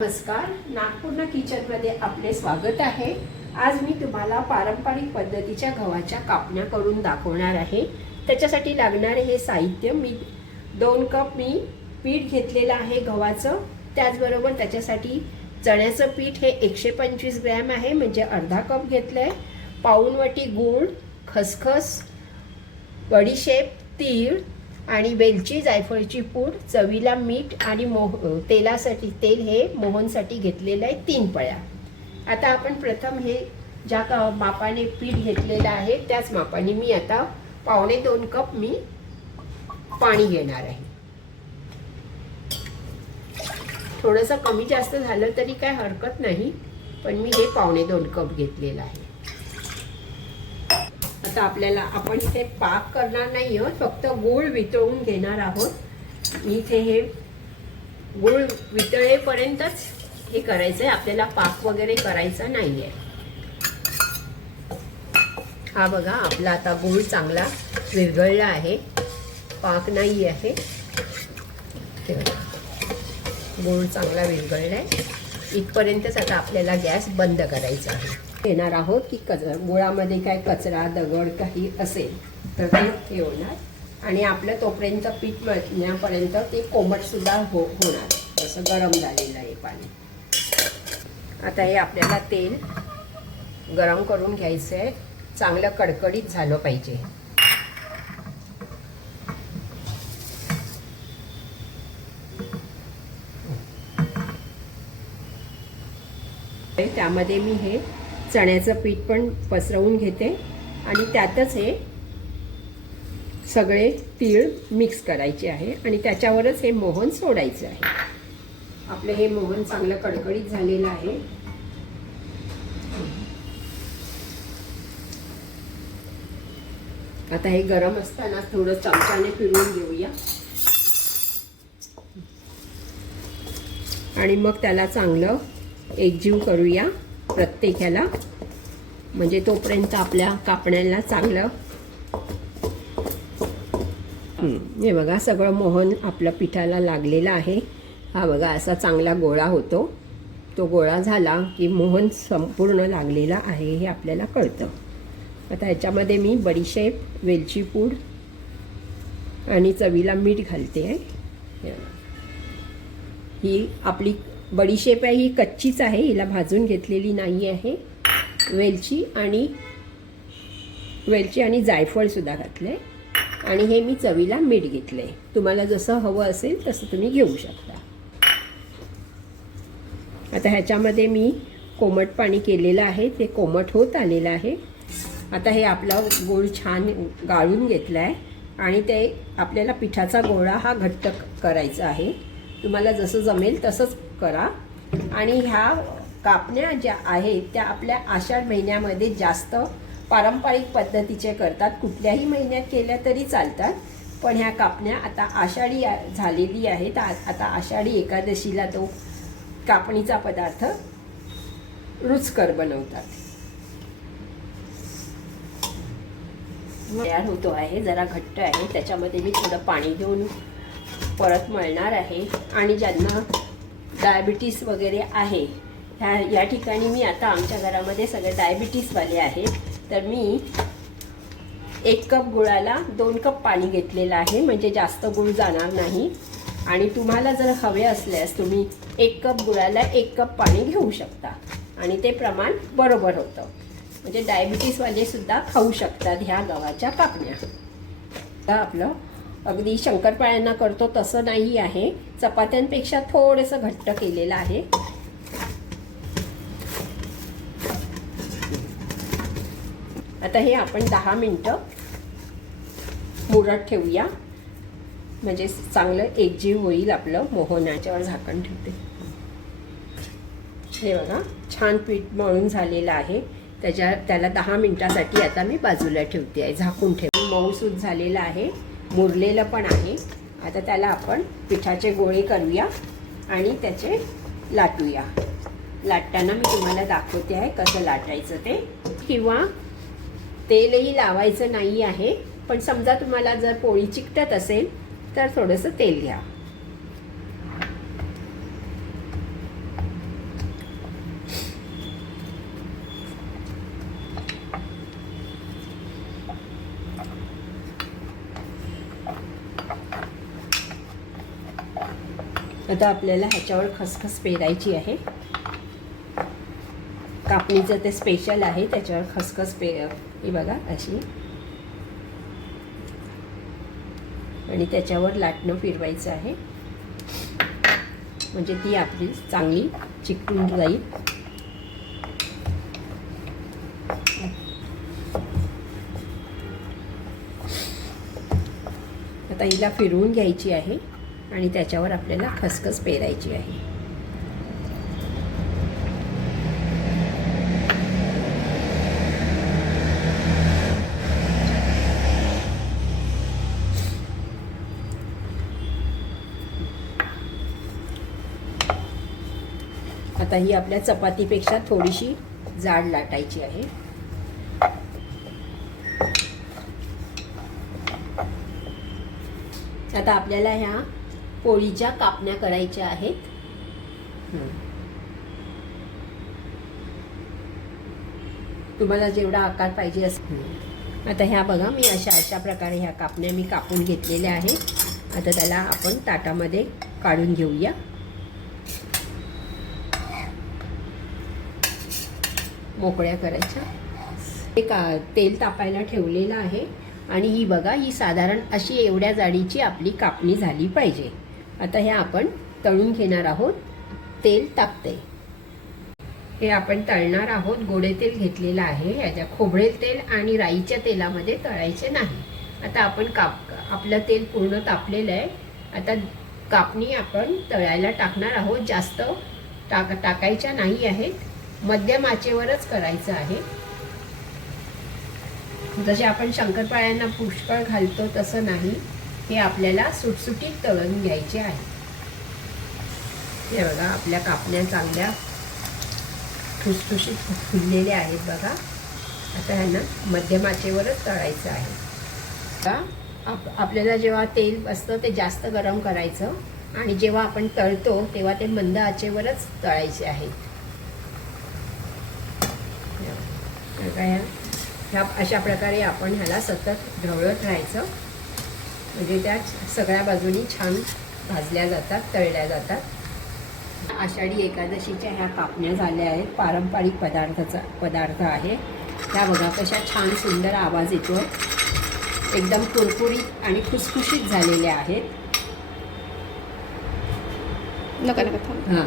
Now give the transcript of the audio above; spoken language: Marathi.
नमस्कार, नागपूर्ण किचनमध्ये आपले स्वागत आहे। आज मी तुम्हाला पारंपरिक पद्धतीच्या गव्हाच्या कापण्या करून दाखवणार आहे। त्याच्यासाठी लागणारे हे साहित्य 2 कप पीठ घेतलेलं आहे गव्हाचं। त्याचबरोबर त्याच्यासाठी चण्याचं पीठ हे 125 ग्रॅम आहे, म्हणजे अर्धा कप घेतलंय। पाऊण वाटी गूळ, खसखस, बडीशेप, तीळ आणि वेलची, जायफळची पूड, चवीला मीठ आणि तेलासाठी तेल हे मोहनसाठी घेतलेलं आहे 3 पळ्या। आता आपण प्रथम हे ज्या मापाने पीठ घेतलेलं आहे त्याच मापाने मी आता 1.25 कप पाणी घेणार आहे। थोडंसं कमी जास्त झालं तरी काय हरकत नाही, पण मी हे 1.25 कप घेतलेलं आहे। आता आपल्याला आपण इथे पाक करणार नाही आहोत, फक्त गूळ वितळून घेणार आहोत। मी इथे हे गूळ वितळेपर्यंतच हे करायचं आहे, आपल्याला पाक वगैरे करायचा नाही आहे। हा बघा, आपला आता गूळ चांगला विरघळला आहे, पाक नाही आहे। गूळ चांगला विरघळला आहे, इथपर्यंतच आता आपल्याला गॅस बंद करायचा आहे। घेणार आहोत की गुळामध्ये काय कचरा दगड काही असेल तर ते होणार, आणि आपलं तोपर्यंत पीठ मळण्यापर्यंत ते कोमट सुद्धा होणार, जसं गरम झालेलं आहे पाणी। आता हे आपल्याला तेल गरम करून घ्यायचं आहे, चांगलं कडकडीत झालं पाहिजे। त्यामध्ये मी हे चण्याचं पीठ पण पसरवून घेते आणि त्यातच हे सगळे तीळ मिक्स करायचे आहे आणि त्याच्यावरच हे मोहन सोडायचं आहे। आपलं हे मोहन चांगलं कडकडीत झालेलं आहे। आता हे गरम असताना थोडं चमच्याने फिरवून घेऊया आणि मग त्याला चांगलं एकजीव करूया प्रत्येकाला, म्हणजे तोपर्यंत आपल्या कापण्याला चांगलं। हे बघा, सगळं मोहन आपल्या पिठाला लागलेलं आहे। हा बघा, असा चांगला गोळा होतो। तो गोळा झाला की मोहन संपूर्ण लागलेला आहे हे आपल्याला कळतं। आता ह्याच्यामध्ये मी बडीशेप, वेलची पूड आणि चवीला मीठ घालते आहे। ही आपली बडीशेप आहे, ही कच्चीच आहे, हिला भाजून घेतलेली नाही आहे। वेलची आणि जायफळ सुद्धा घातले, आणि हे मी चवीला मीठ घेतले। तुम्हाला जसं हवं असेल तसं तुम्ही घेऊ शकता। आता ह्याच्यामध्ये मी कोमट पाणी केलेलं आहे, ते कोमट होत आलेलं आहे। आता हे आपला गूळ छान गाळून घेतला आहे आणि ते आपल्याला पिठाचा गोळा हा घट्ट करायचा आहे। तुम्हाला जसं जमेल तसंच करा। आणि ह्या कापण्या ज्या आहेत त्या आपल्या आषाढ महिन्यामध्ये जास्त पारंपरिक पद्धतीचे करतात, कुठल्याही महिन्यात केल्या तरी चालतात, पण ह्या कापण्या आता आषाढी झालेली आहेत। आता आषाढी एकादशीला तो कापणीचा पदार्थ रुचकर बनवतात। तयार होतो आहे, जरा घट्ट आहे, त्याच्यामध्ये मी थोडं पाणी घेऊन परत मळणार आहे। आणि ज्यांना डायबिटीस वगैरे आहे, या ठिकाणी मी आता आमच्या घरामध्ये सगळे डायबिटीसवाले आहेत, तर मी 1 कप गुळाला 2 कप पाणी घेतलेलं आहे, म्हणजे जास्त गुळ जाणार नाही। आणि तुम्हाला जर हवे असल्यास तुम्ही 1 कप गुळाला 1 कप पाणी घेऊ शकता, आणि ते प्रमाण बरोबर होतं, म्हणजे डायबिटीसवाले सुद्धा खाऊ शकतात ह्या गव्हाच्या कापण्या। आता आपलं अगदी शंकरपाळ्यांना करतो तसं नाही आहे, चपात्यांपेक्षा थोडंसं घट्ट केलेलं आहे। आता हे आपण 10 मिनिटं मुरत ठेवूया, म्हणजे चांगलं एकजीव होईल आपलं मोहन। याच्यावर झाकण ठेवते। हे बघा, छान पीठ मळून झालेलं आहे, त्याला 10 मिनिटासाठी आता मी बाजूला ठेवते आहे, झाकून ठेवते। मऊसूत झालेलं आहे, मुरलेलं पण आहे। आता त्याला आपण पिठाचे गोळे करूया आणि त्याचे लाटूया। लाटताना मी तुम्हाला दाखवते आहे कसं लाटायचं ते, किंवा तेलही लावायचं नाही आहे, पण समजा तुम्हाला जर पोळी चिकटत असेल तर थोडंसं तेल घ्या। आता आपल्याला ह्याच्यावर खसखस पेरायची आहे. कापणीचं ते स्पेशल आहे, त्याच्यावर खसखस ही बघा अशी, आणि त्याच्यावर लाटणं फिरवायचं आहे, म्हणजे ती आपली चांगली चिकटून जाईल. आता हिला फिरवून घ्यायची आहे आणि त्याच्यावर आपल्याला खसखस पेरायची आहे. आता ही आपल्या चपातीपेक्षा थोडीशी जाड लाटायची आहे. आता आपल्याला ह्या पोळीच्या कापण्या करायच्या आहेत. तुम्हाला जेवढा आकार पाहिजे असेल. आता ह्या बघा, मी अशा प्रकारे ह्या कापण्या मी कापून घेतलेल्या आहेत. आता त्याला आपण ताटामध्ये काढून घेऊया. मोकळ्या करायच्या. एक तेल तापायला ठेवलेलं आहे आणि ही बघा, ही साधारण अशी एवढ्या जाडीची आपली कापणी झाली पाहिजे. आता हे आपण तळून घेणार आहोत. तेल तापते, हे आपण तळणार आहोत. गोडे तेल घेतलेलं आहे. ह्याच्या खोबरेल तेल आणि राईच्या तेलामध्ये तळायचे नाही. आता आपण आपलं तेल पूर्ण तापलेलं आहे. आता कापणी आपण तळायला टाकणार आहोत. जास्त टाकायच्या नाही आहेत, मध्यम आचेवरच करायचं आहे. जसे आपण शंकरपाळ्यांना पुष्कळ घालतो तसं नाही, हे आपल्याला सुटसुटीत तळून घ्यायचे आहे. हे बघा, आपल्या कापण्या चांगल्या ठुसठुशीत फुललेल्या आहेत बघा. आता ह्यांना मध्यम आचेवरच तळायचं आहे. आपल्याला जेव्हा तेल असतं ते जास्त गरम करायचं आणि जेव्हा आपण तळतो तेव्हा ते मंद आचेवरच तळायचे आहेत. ह्या अशा प्रकारे आपण ह्याला सतत ढवळत राहायचं, म्हणजे त्या सगळ्या बाजूनी छान भाजल्या जातात, तळल्या जातात. आषाढी एकादशीच्या ह्या कापण्या झाल्या आहेत. पारंपरिक पदार्थ आहे. ह्या बघा कशा छान सुंदर आवाज येतो. एकदम कुरकुरीत आणि खुसखुशीत झालेल्या आहेत. नका नका. हां.